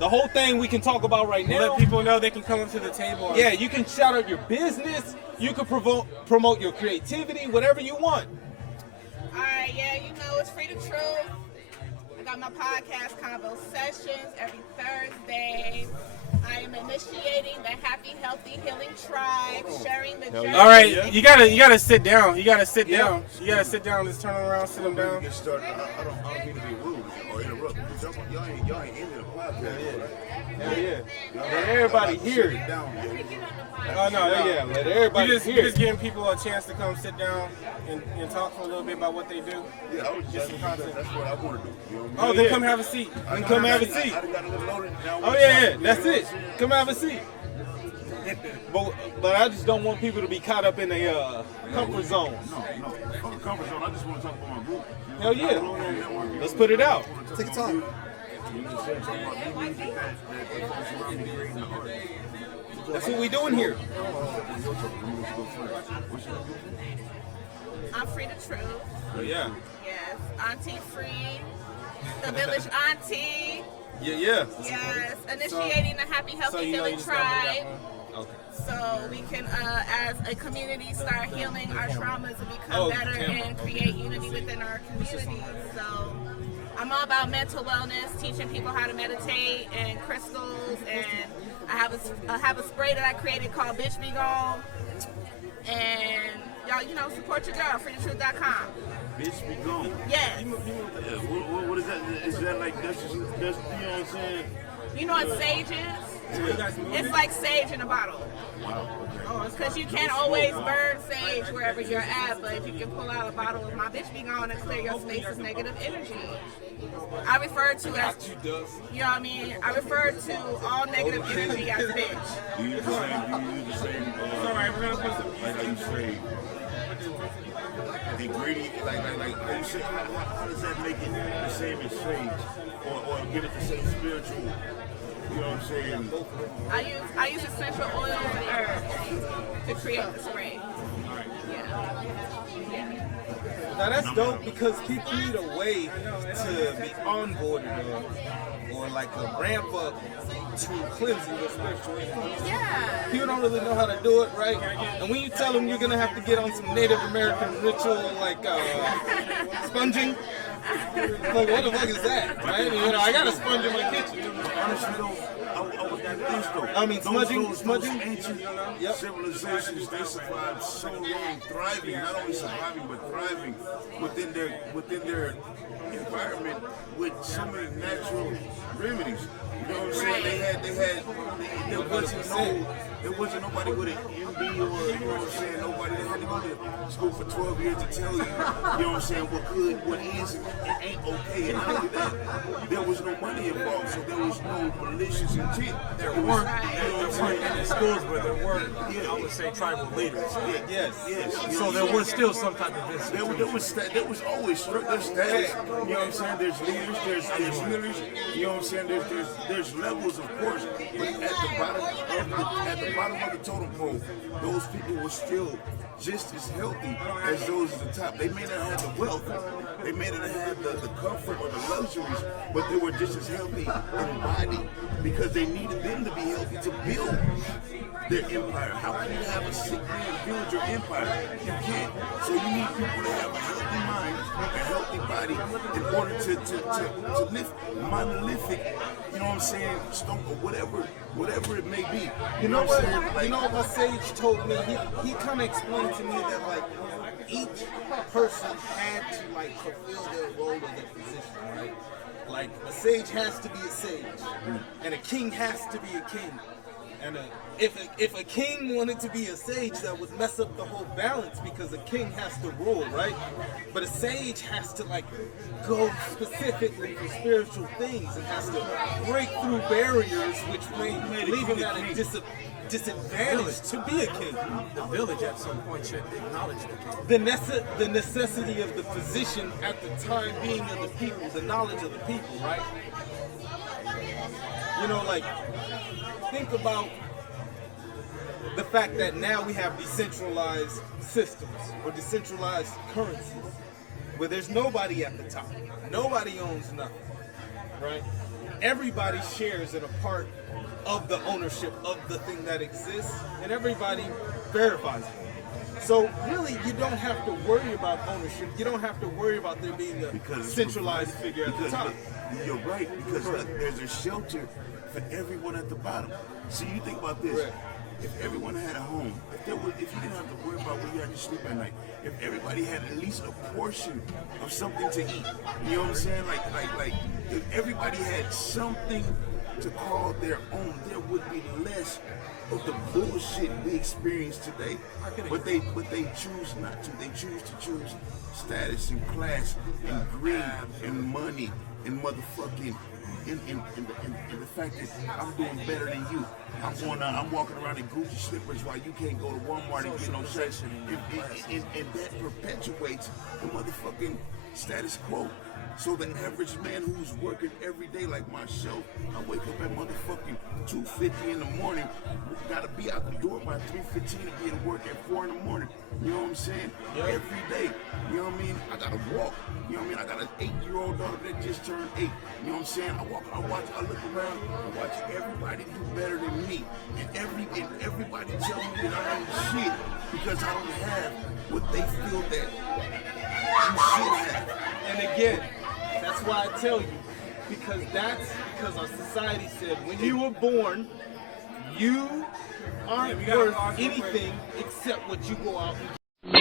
the whole thing we can talk about right now. Let people know they can come up to the table. Yeah, you can shout out your business. You can promote your creativity, whatever you want. All right, yeah, you know it's Free the Truth. I got my podcast Convo Sessions every Thursday. I am initiating the Happy Healthy Healing Tribe, sharing the journey. All right, you gotta sit down. You gotta sit down. You gotta sit down. Let's turn around, sit them down. Get started. I don't mean to be rude or interrupt. Y'all ain't into the podcast. Let everybody hear it. Oh no, Yeah, let everybody you hear just it. giving people a chance to come sit down and talk for a little bit about what they do. Yeah, I was Get just some content. that's what I want to do. You know what I Oh, mean? then Yeah. come have a seat. Then come have a seat. I done got a little loaded. Now Oh yeah, that's it. Come have a seat. But I just don't want people to be caught up in a comfort zone. No. Fuck the comfort zone. I just want to talk about my group. Hell yeah. Let's put it out. Take your time. That's what we doing here. I'm Free the Truth. Oh, yeah. Yes, Auntie Free, the Village Auntie. Yeah. Yes, initiating the Happy Healthy Healing Tribe. Okay. So we can, as a community, start healing our traumas and become Oh, better camera. and create unity within our community. So I'm all about mental wellness, teaching people how to meditate and crystals, and I have a spray that I created called Bitch Be Gone. And y'all, support your girl, freethetruth.com. Bitch be gone. Yes. Yeah, what is that? Is that like that's you know what I'm saying? You know what sage is? It's like sage in a bottle. Wow. Because you can't always burn sage wherever you're at, but if you can pull out a bottle of my bitch be gone and clear your space of negative energy. I refer to as, you know what I mean? I refer to all negative energy as bitch. Do you use the same? Alright, we're gonna put some. Like how you say ingredient, like how you say, how does that make it the same as sage, or give it the same spiritual? You know what I'm saying? I use essential oils and herbs to create the spray. Yeah. Now that's dope because people need a way to be onboarded or like a ramp up to cleansing your spiritual energy. Yeah. People don't really know how to do it, right? And when you tell them you're gonna have to get on some Native American ritual like sponging, like what the fuck is that, right? You know, I got a sponge in my kitchen. Honestly, though, I was that this though. I mean, smudging. Those ancient Yep. civilizations, they survived so long, thriving, not only surviving but thriving within their environment with so many natural remedies. You know what I'm saying? There wasn't nobody with an MD or, you know what I'm saying, nobody that had to go to school for 12 years to tell you, you know what I'm saying, what could, what is, and ain't okay. And not only that, there was no money involved, so there was no malicious intent. There weren't any schools where there were, I would say, tribal leaders. Yes. So there was still some type of institution. There was always there's status. You know what I'm saying? There's leaders, there's healers. You know what I'm saying? There's levels, of course, but at the bottom of the totem pole, those people were still just as healthy as those at the top. They may not have the wealth, they may not have the comfort or the luxuries, but they were just as healthy in body because they needed them to be healthy to build their empire. How can you have a sick man build your empire? You can't. So you need people to have a healthy mind, a healthy body in order to lift monolithic, you know what I'm saying, stone or whatever it may be. You know what? You know what my sage told me? He kind of explained to me that like each person had to like fulfill their role of their position, right? Like a sage has to be a sage, and a king has to be a king. And if a king wanted to be a sage, that would mess up the whole balance because a king has to rule, right? But a sage has to like go specifically for spiritual things and has to break through barriers, which may leave him at a disadvantage to be a king. The village at some point should acknowledge the king. The necessity of the position at the time being of the people, the knowledge of the people, right? You know, like, think about the fact that now we have decentralized systems or decentralized currencies where there's nobody at the top. Nobody owns nothing, right? everybody shares in a part of the ownership of the thing that exists, and everybody verifies it. So really, you don't have to worry about ownership. You don't have to worry about there being a centralized figure at the top. You're right, because look, there's a shelter for everyone at the bottom. See, you think about this. Right. If everyone had a home, if you didn't have to worry about where you had to sleep at night, if everybody had at least a portion of something to eat, you know what I'm saying? Like if everybody had something to call their own, there would be less of the bullshit we experience today. But they choose not to. They choose status and class and greed and money and motherfucking in the fact that I'm doing better than you. I'm walking around in Gucci slippers while you can't go to Walmart and get no sex. And that perpetuates the motherfucking status quo. So the average man who's working every day like myself, I wake up at motherfucking 2:50 in the morning, gotta be out the door by 3:15 to be at work at 4 in the morning. You know what I'm saying? Every day. You know what I mean? I gotta walk. You know what I mean? I got an 8-year-old daughter that just turned 8. You know what I'm saying? I look around, I watch everybody do better than me. And everybody tell me that I ain't shit because I don't have what they feel that you should have. And again, that's why I tell you, because our society said when you were born, you aren't worth anything except what you go out and